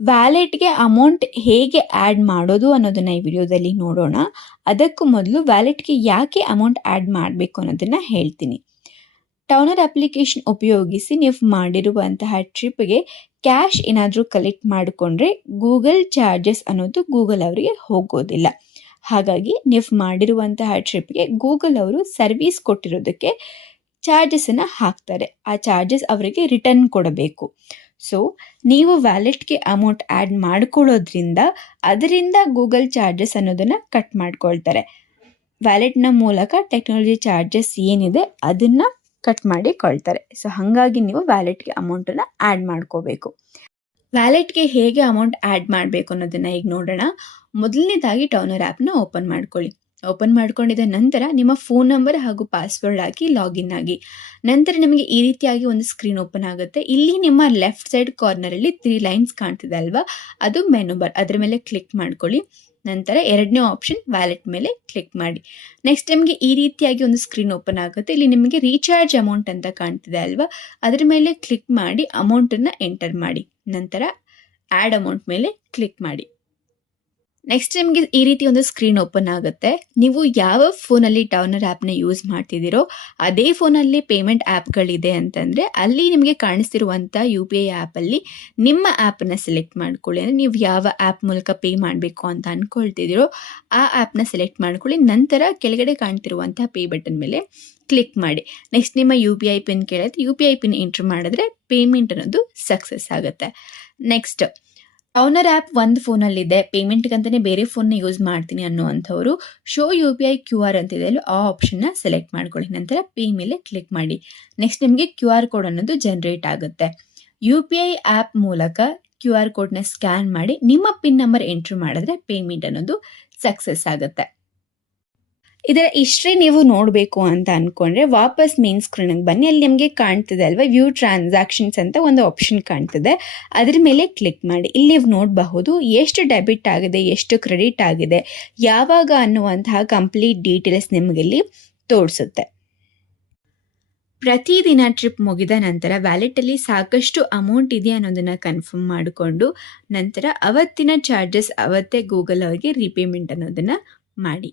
ವ್ಯಾಲೆಟ್‌ಗೆ ಅಮೌಂಟ್ ಹೇಗೆ ಆ್ಯಡ್ ಮಾಡೋದು ಅನ್ನೋದನ್ನು ಈ ವಿಡಿಯೋದಲ್ಲಿ ನೋಡೋಣ. ಅದಕ್ಕೂ ಮೊದಲು ವ್ಯಾಲೆಟ್‌ಗೆ ಯಾಕೆ ಅಮೌಂಟ್ ಆ್ಯಡ್ ಮಾಡಬೇಕು ಅನ್ನೋದನ್ನು ಹೇಳ್ತೀನಿ. ಟೌನರ್ ಅಪ್ಲಿಕೇಶನ್ ಉಪಯೋಗಿಸಿ ನೀವು ಮಾಡಿರುವಂತಹ ಟ್ರಿಪ್ಗೆ ಕ್ಯಾಶ್ ಏನಾದರೂ ಕಲೆಕ್ಟ್ ಮಾಡಿಕೊಂಡ್ರೆ ಗೂಗಲ್ ಚಾರ್ಜಸ್ ಅನ್ನೋದು ಗೂಗಲ್ ಅವರಿಗೆ ಹೋಗೋದಿಲ್ಲ. ಹಾಗಾಗಿ ನೀವು ಮಾಡಿರುವಂತಹ ಟ್ರಿಪ್ಗೆ ಗೂಗಲ್ ಅವರು ಸರ್ವಿಸ್ ಕೊಟ್ಟಿರೋದಕ್ಕೆ ಚಾರ್ಜಸನ್ನು ಹಾಕ್ತಾರೆ. ಆ ಚಾರ್ಜಸ್ ಅವರಿಗೆ ರಿಟರ್ನ್ ಕೊಡಬೇಕು. ಸೊ ನೀವು ವ್ಯಾಲೆಟ್ಗೆ ಅಮೌಂಟ್ ಆ್ಯಡ್ ಮಾಡ್ಕೊಳ್ಳೋದ್ರಿಂದ ಅದರಿಂದ ಗೂಗಲ್ ಚಾರ್ಜಸ್ ಅನ್ನೋದನ್ನು ಕಟ್ ಮಾಡ್ಕೊಳ್ತಾರೆ. ವ್ಯಾಲೆಟ್ನ ಮೂಲಕ ಟೆಕ್ನಾಲಜಿ ಚಾರ್ಜಸ್ ಏನಿದೆ ಅದನ್ನು ಕಟ್ ಮಾಡಿಕೊಳ್ತಾರೆ. ಸೊ ಹಾಗಾಗಿ ನೀವು ವ್ಯಾಲೆಟ್ಗೆ ಅಮೌಂಟನ್ನು ಆ್ಯಡ್ ಮಾಡ್ಕೋಬೇಕು. ವ್ಯಾಲೆಟ್ಗೆ ಹೇಗೆ ಅಮೌಂಟ್ ಆ್ಯಡ್ ಮಾಡಬೇಕು ಅನ್ನೋದನ್ನು ಈಗ ನೋಡೋಣ. ಮೊದಲನೇದಾಗಿ ಟೌನರ್ ಆ್ಯಪ್ನ ಓಪನ್ ಮಾಡ್ಕೊಳ್ಳಿ. ಓಪನ್ ಮಾಡ್ಕೊಂಡಿದ್ದ ನಂತರ ನಿಮ್ಮ ಫೋನ್ ನಂಬರ್ ಹಾಗೂ ಪಾಸ್ವರ್ಡ್ ಹಾಕಿ ಲಾಗಿನ್ ಆಗಿ. ನಂತರ ನಿಮಗೆ ಈ ರೀತಿಯಾಗಿ ಒಂದು ಸ್ಕ್ರೀನ್ ಓಪನ್ ಆಗುತ್ತೆ. ಇಲ್ಲಿ ನಿಮ್ಮ ಲೆಫ್ಟ್ ಸೈಡ್ ಕಾರ್ನರಲ್ಲಿ 3 ಲೈನ್ಸ್ ಕಾಣ್ತಿದೆ ಅಲ್ವಾ, ಅದು ಮೆನು ಬಾರ್. ಅದರ ಮೇಲೆ ಕ್ಲಿಕ್ ಮಾಡ್ಕೊಳ್ಳಿ. ನಂತರ ಎರಡನೇ ಆಪ್ಷನ್ ವ್ಯಾಲೆಟ್ ಮೇಲೆ ಕ್ಲಿಕ್ ಮಾಡಿ. ನೆಕ್ಸ್ಟ್ ನಿಮಗೆ ಈ ರೀತಿಯಾಗಿ ಒಂದು ಸ್ಕ್ರೀನ್ ಓಪನ್ ಆಗುತ್ತೆ. ಇಲ್ಲಿ ನಿಮಗೆ ರೀಚಾರ್ಜ್ ಅಮೌಂಟ್ ಅಂತ ಕಾಣ್ತಿದೆ ಅಲ್ವಾ, ಅದರ ಮೇಲೆ ಕ್ಲಿಕ್ ಮಾಡಿ ಅಮೌಂಟನ್ನು ಎಂಟರ್ ಮಾಡಿ. ನಂತರ ಆ್ಯಡ್ ಅಮೌಂಟ್ ಮೇಲೆ ಕ್ಲಿಕ್ ಮಾಡಿ. ನೆಕ್ಸ್ಟ್ ನಿಮಗೆ ಈ ರೀತಿ ಒಂದು ಸ್ಕ್ರೀನ್ ಓಪನ್ ಆಗುತ್ತೆ. ನೀವು ಯಾವ ಫೋನಲ್ಲಿ ಟೌನರ್ ಆ್ಯಪ್ನ ಯೂಸ್ ಮಾಡ್ತಿದ್ದೀರೋ ಅದೇ ಫೋನಲ್ಲಿ ಪೇಮೆಂಟ್ ಆ್ಯಪ್ಗಳಿದೆ ಅಂತಂದರೆ ಅಲ್ಲಿ ನಿಮಗೆ ಕಾಣಿಸ್ತಿರುವಂಥ UPI ಆ್ಯಪಲ್ಲಿ ನಿಮ್ಮ ಆ್ಯಪನ್ನು ಸೆಲೆಕ್ಟ್ ಮಾಡ್ಕೊಳ್ಳಿ. ಅಂದರೆ ನೀವು ಯಾವ ಆ್ಯಪ್ ಮೂಲಕ ಪೇ ಮಾಡಬೇಕು ಅಂತ ಅಂದ್ಕೊಳ್ತಿದ್ದೀರೋ ಆ ಆ್ಯಪ್ನ ಸೆಲೆಕ್ಟ್ ಮಾಡ್ಕೊಳ್ಳಿ. ನಂತರ ಕೆಳಗಡೆ ಕಾಣ್ತಿರುವಂಥ ಪೇ ಬಟನ್ ಮೇಲೆ ಕ್ಲಿಕ್ ಮಾಡಿ. ನೆಕ್ಸ್ಟ್ ನಿಮ್ಮ UPI ಪಿನ್ ಕೇಳುತ್ತೆ. UPI ಪಿನ್ ಎಂಟ್ರ್ ಮಾಡಿದ್ರೆ ಪೇಮೆಂಟ್ ಅನ್ನೋದು ಸಕ್ಸಸ್ ಆಗುತ್ತೆ. ನೆಕ್ಸ್ಟ್ ಟೌನರ್ ಆ್ಯಪ್ ಒಂದು ಫೋನಲ್ಲಿದೆ, ಪೇಮೆಂಟ್ಗಂತಲೇ ಬೇರೆ ಫೋನ್ನ ಯೂಸ್ ಮಾಡ್ತೀನಿ ಅನ್ನೋವಂಥವ್ರು ಶೋ UPI QR ಅಂತಿದೆ ಅಲ್ಲ, ಆ ಆಪ್ಷನ್ನ ಸೆಲೆಕ್ಟ್ ಮಾಡ್ಕೊಳ್ಳಿ. ನಂತರ ಪೇ ಮೇಲೆ ಕ್ಲಿಕ್ ಮಾಡಿ. ನೆಕ್ಸ್ಟ್ ನಿಮಗೆ QR ಕೋಡ್ ಅನ್ನೋದು ಜನರೇಟ್ ಆಗುತ್ತೆ. UPI ಆ್ಯಪ್ ಮೂಲಕ QR ಕೋಡ್ನ ಸ್ಕ್ಯಾನ್ ಮಾಡಿ ನಿಮ್ಮ ಪಿನ್ ನಂಬರ್ ಎಂಟ್ರಿ ಮಾಡಿದ್ರೆ ಪೇಮೆಂಟ್ ಅನ್ನೋದು ಸಕ್ಸಸ್ ಆಗುತ್ತೆ. ಇದರ ಹಿಸ್ಟ್ರಿ ನೀವು ನೋಡಬೇಕು ಅಂತ ಅಂದ್ಕೊಂಡ್ರೆ ವಾಪಸ್ ಮೇನ್ ಸ್ಕ್ರೀನಿಗೆ ಬನ್ನಿ. ಅಲ್ಲಿ ನಿಮಗೆ ಕಾಣ್ತಿದೆ ಅಲ್ವಾ, ವ್ಯೂ ಟ್ರಾನ್ಸಾಕ್ಷನ್ಸ್ ಅಂತ ಒಂದು ಆಪ್ಷನ್ ಕಾಣ್ತಿದೆ, ಅದ್ರ ಮೇಲೆ ಕ್ಲಿಕ್ ಮಾಡಿ. ಇಲ್ಲಿ ನೀವು ನೋಡಬಹುದು ಎಷ್ಟು ಡೆಬಿಟ್ ಆಗಿದೆ, ಎಷ್ಟು ಕ್ರೆಡಿಟ್ ಆಗಿದೆ, ಯಾವಾಗ ಅನ್ನುವಂತಹ ಕಂಪ್ಲೀಟ್ ಡೀಟೇಲ್ಸ್ ನಿಮಗೆ ಇಲ್ಲಿ ತೋರಿಸುತ್ತೆ. ಪ್ರತಿದಿನ ಟ್ರಿಪ್ ಮುಗಿದ ನಂತರ ವ್ಯಾಲೆಟಲ್ಲಿ ಸಾಕಷ್ಟು ಅಮೌಂಟ್ ಇದೆ ಅನ್ನೋದನ್ನು ಕನ್ಫರ್ಮ್ ಮಾಡಿಕೊಂಡು ನಂತರ ಅವತ್ತಿನ ಚಾರ್ಜಸ್ ಅವತ್ತೇ ಗೂಗಲ್ ಅವರಿಗೆ ರೀಪೇಮೆಂಟ್ ಅನ್ನೋದನ್ನು ಮಾಡಿ.